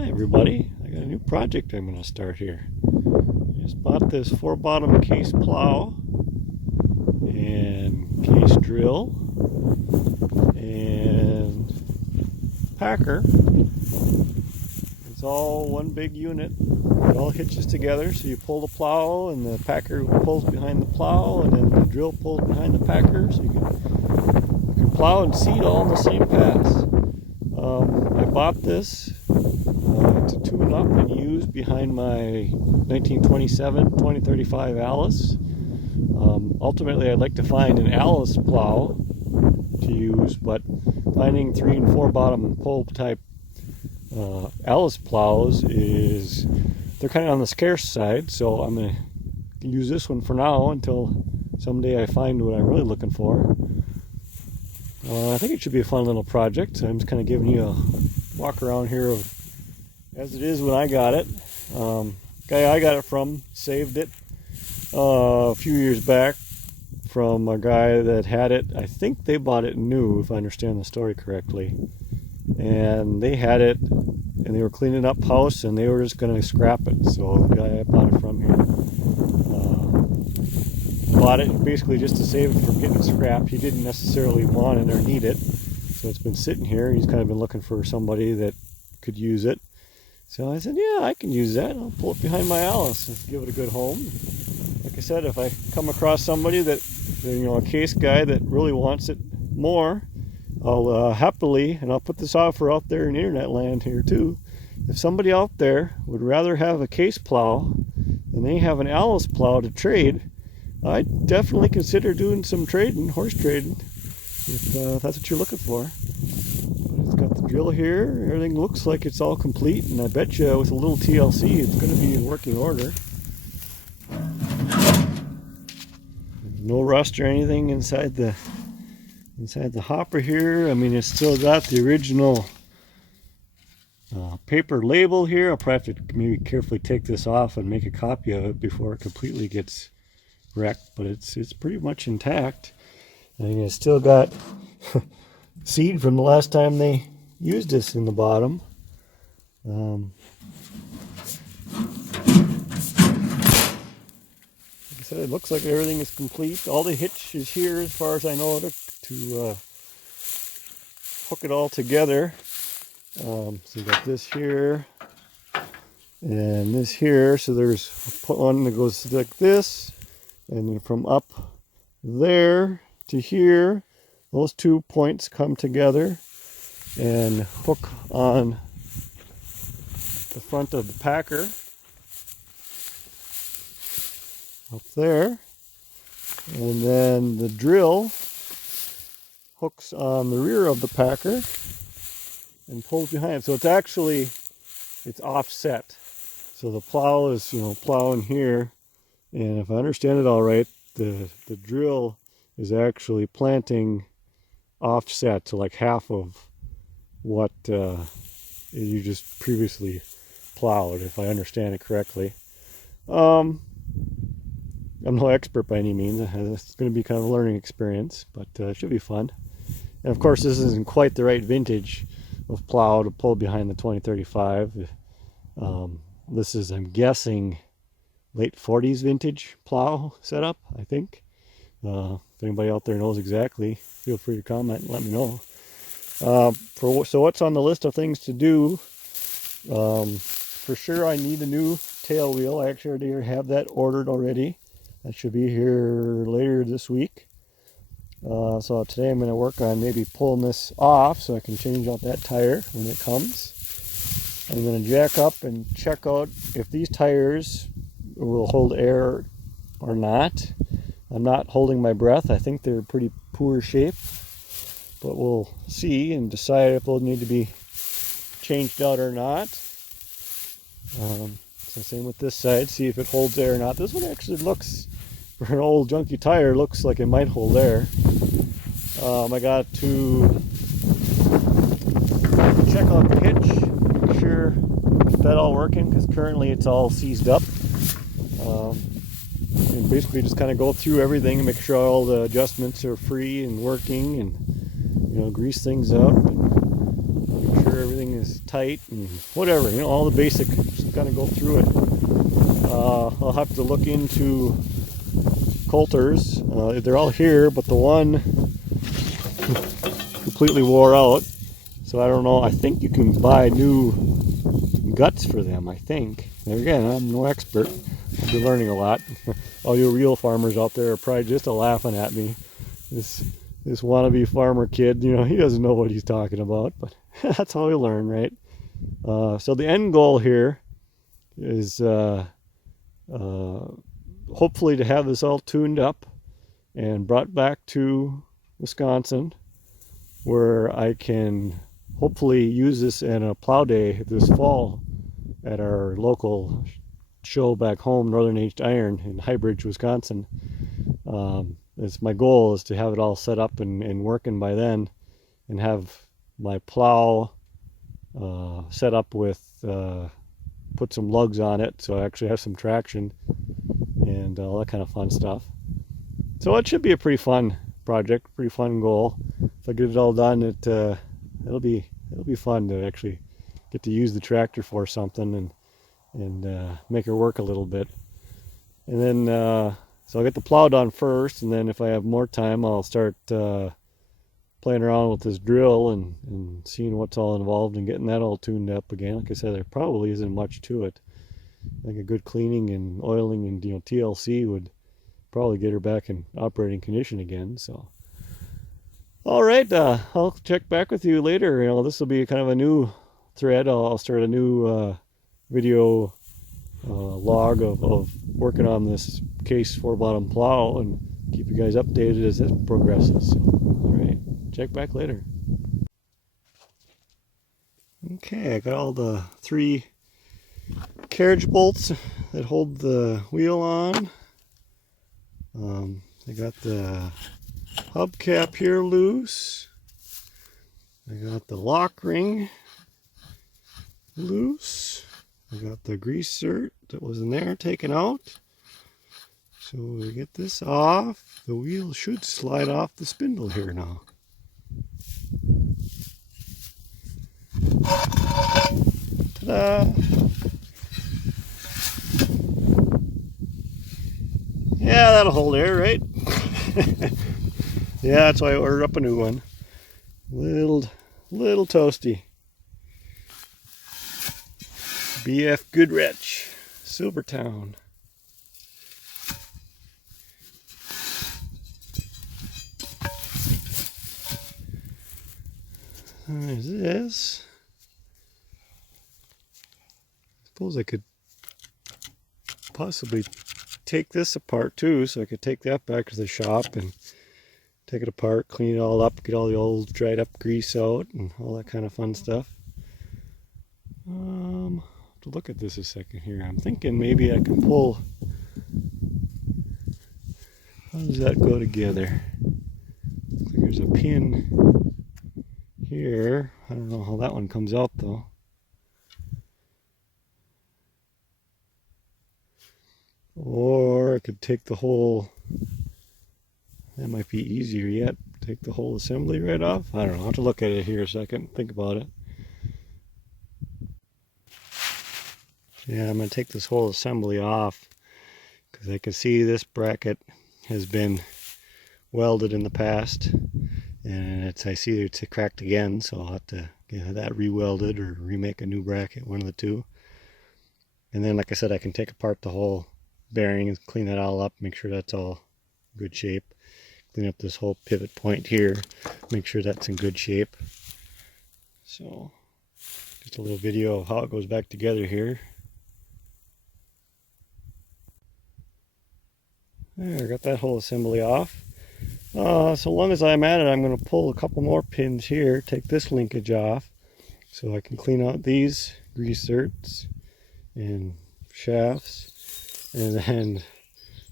Hi everybody, I got a new project I'm going to start here. I just bought this 4-bottom case plow and case drill and packer. It's all one big unit. It all hitches together, so you pull the plow and the packer pulls behind the plow, and then the drill pulls behind the packer, so you can plow and seed all in the same pass. I bought this to tune up and use behind my 1927-2035 Allis. Ultimately, I'd like to find an Allis plow to use, but finding 3 and 4 bottom pole type Allis plows they're kind of on the scarce side, so I'm going to use this one for now until someday I find what I'm really looking for. I think it should be a fun little project. So I'm just kind of giving you a walk around here of as it is when I got it. Guy I got it from saved it a few years back from a guy that had it. I think they bought it new, if I understand the story correctly. And they had it, and they were cleaning up house, and they were just going to scrap it. So the guy I bought it from here bought it basically just to save it from getting scrapped. He didn't necessarily want it or need it, so it's been sitting here. He's kind of been looking for somebody that could use it. So I said, yeah, I can use that. I'll pull it behind my Allis and give it a good home. Like I said, if I come across somebody that, a case guy that really wants it more, I'll happily, and I'll put this offer out there in internet land here too. If somebody out there would rather have a case plow and they have an Allis plow to trade, I'd definitely consider doing some trading, horse trading, if that's what you're looking for. But it's got the drill here. Everything looks like it's all complete, and I bet you with a little TLC it's going to be in working order. No rust or anything inside the hopper here. I mean, it's still got the original paper label here. I'll probably have to maybe carefully take this off and make a copy of it before it completely gets wrecked, but it's pretty much intact. And it's still got seed from the last time they used this in the bottom. Like I said, it looks like everything is complete. All the hitch is here as far as I know to hook it all together. So you got this here and this here. So there's one that goes like this, and from up there to here, those 2 points come together and hook on the front of the packer up there, and then the drill hooks on the rear of the packer and pulls behind. So it's offset. So the plow is plowing here, and if I understand it all right, the drill is actually planting offset to like half of what you just previously plowed, if I understand it correctly. I'm no expert by any means. It's going to be kind of a learning experience, but it should be fun. And of course, this isn't quite the right vintage of plow to pull behind the 2035. This is, I'm guessing, late 40s vintage plow setup, I think. If anybody out there knows exactly, feel free to comment and let me know. So what's on the list of things to do? For sure, I need a new tail wheel. I actually already have that ordered already. That should be here later this week. So today I'm going to work on maybe pulling this off so I can change out that tire when it comes. I'm going to jack up and check out if these tires will hold air or not. I'm not holding my breath. I think they're pretty poor shape, but we'll see and decide if they'll need to be changed out or not. So same with this side, see if it holds air or not. This one actually looks, for an old junky tire, looks like it might hold air. I got to check out the hitch, make sure that all working, because currently it's all seized up. And basically just kind of go through everything and make sure all the adjustments are free and working, and grease things up and make sure everything is tight and whatever, you know, all the basic, just kind of go through it. I'll have to look into coulters. They're all here, but the one completely wore out, so I don't know. I think you can buy new guts for them, I think. There again, I'm no expert. I'll be learning a lot. All you real farmers out there are probably just laughing at me. This wannabe farmer kid, you know, he doesn't know what he's talking about, but that's how we learn, right? So the end goal here is hopefully to have this all tuned up and brought back to Wisconsin, where I can hopefully use this in a plow day this fall at our local show back home, Northern Aged Iron in Highbridge, Wisconsin. It's my goal is to have it all set up and working by then, and have my plow set up with put some lugs on it so I actually have some traction and all that kind of fun stuff. So it should be a pretty fun project, pretty fun goal. If I get it all done, it'll be fun to actually get to use the tractor for something and make her work a little bit. And then so I'll get the plow done first, and then if I have more time, I'll start playing around with this drill and seeing what's all involved and getting that all tuned up again. Like I said, there probably isn't much to it. I think a good cleaning and oiling and, you know, TLC would probably get her back in operating condition again. So, all right, I'll check back with you later. You know, this will be kind of a new thread. I'll start a new video log of working on this case 4-bottom plow and keep you guys updated as it progresses. So, all right, check back later. Okay, I got all the 3 carriage bolts that hold the wheel on. I got the hubcap here loose. I got the lock ring loose. I got the grease cert that was in there taken out. So we get this off. The wheel should slide off the spindle here now. Ta-da! Yeah, that'll hold air, right? Yeah, that's why I ordered up a new one. Little toasty. BF Goodrich, Silvertown. There's this. I suppose I could possibly take this apart too, so I could take that back to the shop and take it apart, clean it all up, get all the old dried up grease out and all that kind of fun stuff. To look at this a second here. I'm thinking maybe I can pull. How does that go together? Looks like there's a pin here. I don't know how that one comes out though. Or I could take the whole, that might be easier yet, take the whole assembly right off. I don't know, I'll have to look at it here a second, think about it. Yeah, I'm going to take this whole assembly off because I can see this bracket has been welded in the past, and I see it's cracked again, so I'll have to get that re-welded or remake a new bracket, one of the two. And then, like I said, I can take apart the whole bearing and clean that all up, make sure that's all good shape. Clean up this whole pivot point here, make sure that's in good shape. So, just a little video of how it goes back together here. There, got that whole assembly off. So long as I'm at it, I'm going to pull a couple more pins here, take this linkage off, so I can clean out these grease certs and shafts, and then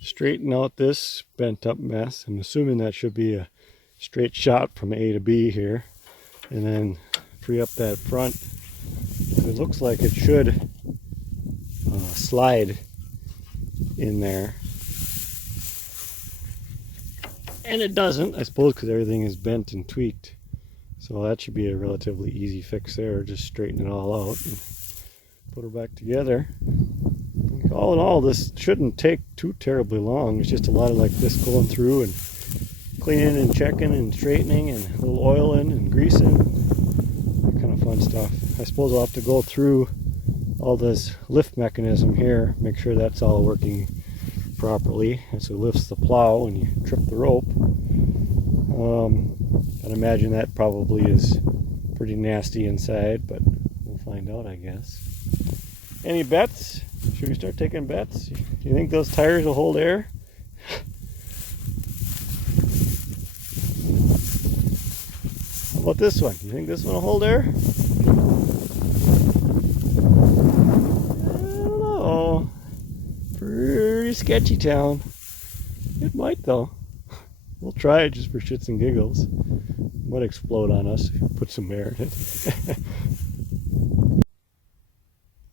straighten out this bent up mess. I'm assuming that should be a straight shot from A to B here, and then free up that front. It looks like it should slide in there. And it doesn't, I suppose, because everything is bent and tweaked. So that should be a relatively easy fix there. Just straighten it all out and put her back together. All in all, this shouldn't take too terribly long. It's just a lot of like this going through and cleaning and checking and straightening and a little oiling and greasing. That kind of fun stuff. I suppose I'll have to go through all this lift mechanism here, make sure that's all working properly. And so it lifts the plow and you trip the rope. I'd imagine that probably is pretty nasty inside, but we'll find out, I guess. Any bets? Should we start taking bets? Do you think those tires will hold air? How about this one? Do you think this one will hold air? I don't know. Pretty sketchy town. It might though. We'll try it just for shits and giggles. Might explode on us if we put some air in it.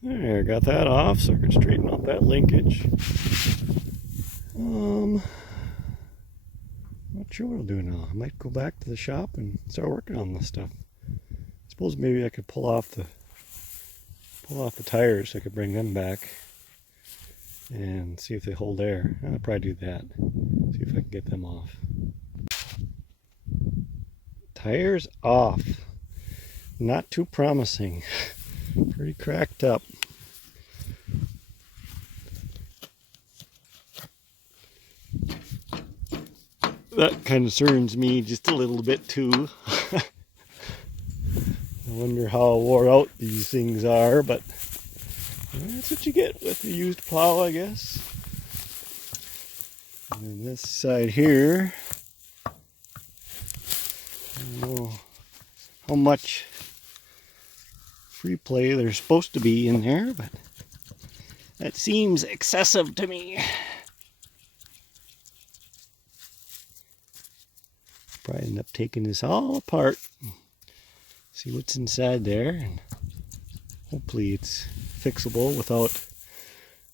There, got that off so I can straighten out that linkage. Not sure what I'll do now. I might go back to the shop and start working on this stuff. I suppose maybe I could pull off the tires so I could bring them back and see if they hold air. I'll probably do that. See if I can get them off. Tires off. Not too promising. Pretty cracked up. That concerns me just a little bit too. I wonder how wore out these things are, but that's what you get with the used plow, I guess. And this side here, I don't know how much free play there's supposed to be in there, but that seems excessive to me. Probably end up taking this all apart, see what's inside there, and hopefully it's fixable without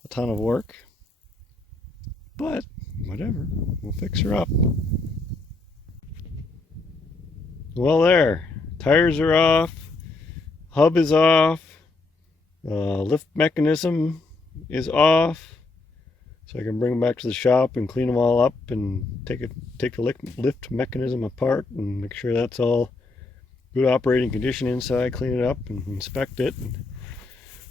a ton of work. But whatever, we'll fix her up. Well, there, tires are off, hub is off, lift mechanism is off, so I can bring them back to the shop and clean them all up and take the lift mechanism apart and make sure that's all good operating condition inside, clean it up and inspect it.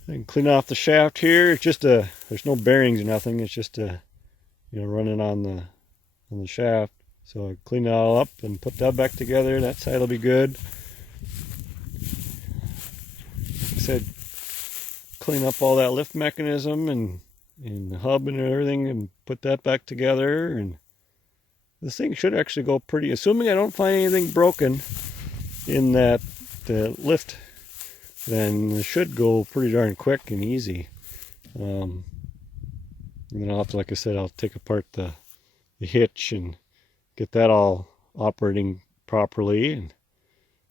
And clean off the shaft here. It's just there's no bearings or nothing, it's just running on the shaft. So I clean it all up and put that back together. That side will be good. Like I said, clean up all that lift mechanism and the hub and everything and put that back together. And this thing should actually go pretty, assuming I don't find anything broken in the lift, then it should go pretty darn quick and easy. And then I'll have to, like I said, I'll take apart the hitch and get that all operating properly. And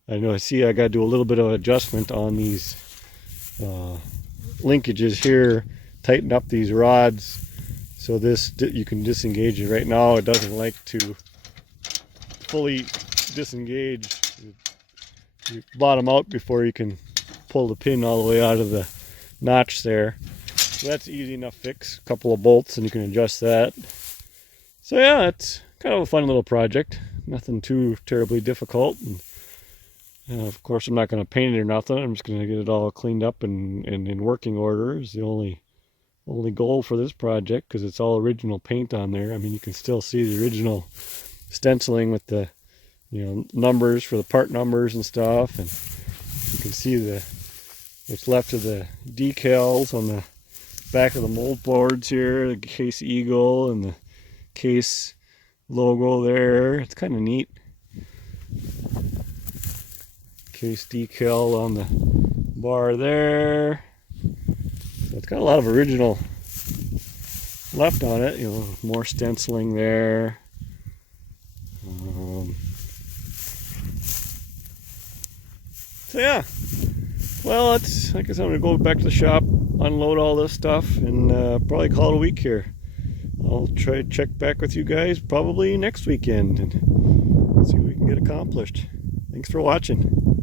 I know I got to do a little bit of adjustment on these linkages here, tighten up these rods so this you can disengage it. Right now it doesn't like to fully disengage. You bottom out before you can pull the pin all the way out of the notch there. So that's easy enough fix. A couple of bolts and you can adjust that. So yeah, it's kind of a fun little project. Nothing too terribly difficult. And of course I'm not going to paint it or nothing. I'm just going to get it all cleaned up and in working order is the only goal for this project, because it's all original paint on there. I mean, you can still see the original stenciling with the numbers for the part numbers and stuff, and you can see what's left of the decals on the back of the mold boards here, the Case Eagle and the Case logo there. It's kind of neat. Case decal on the bar there. So it's got a lot of original left on it, more stenciling there. So yeah, well, it's like I said, I'm gonna go back to the shop, unload all this stuff, and probably call it a week here. I'll try to check back with you guys probably next weekend and see what we can get accomplished. Thanks for watching.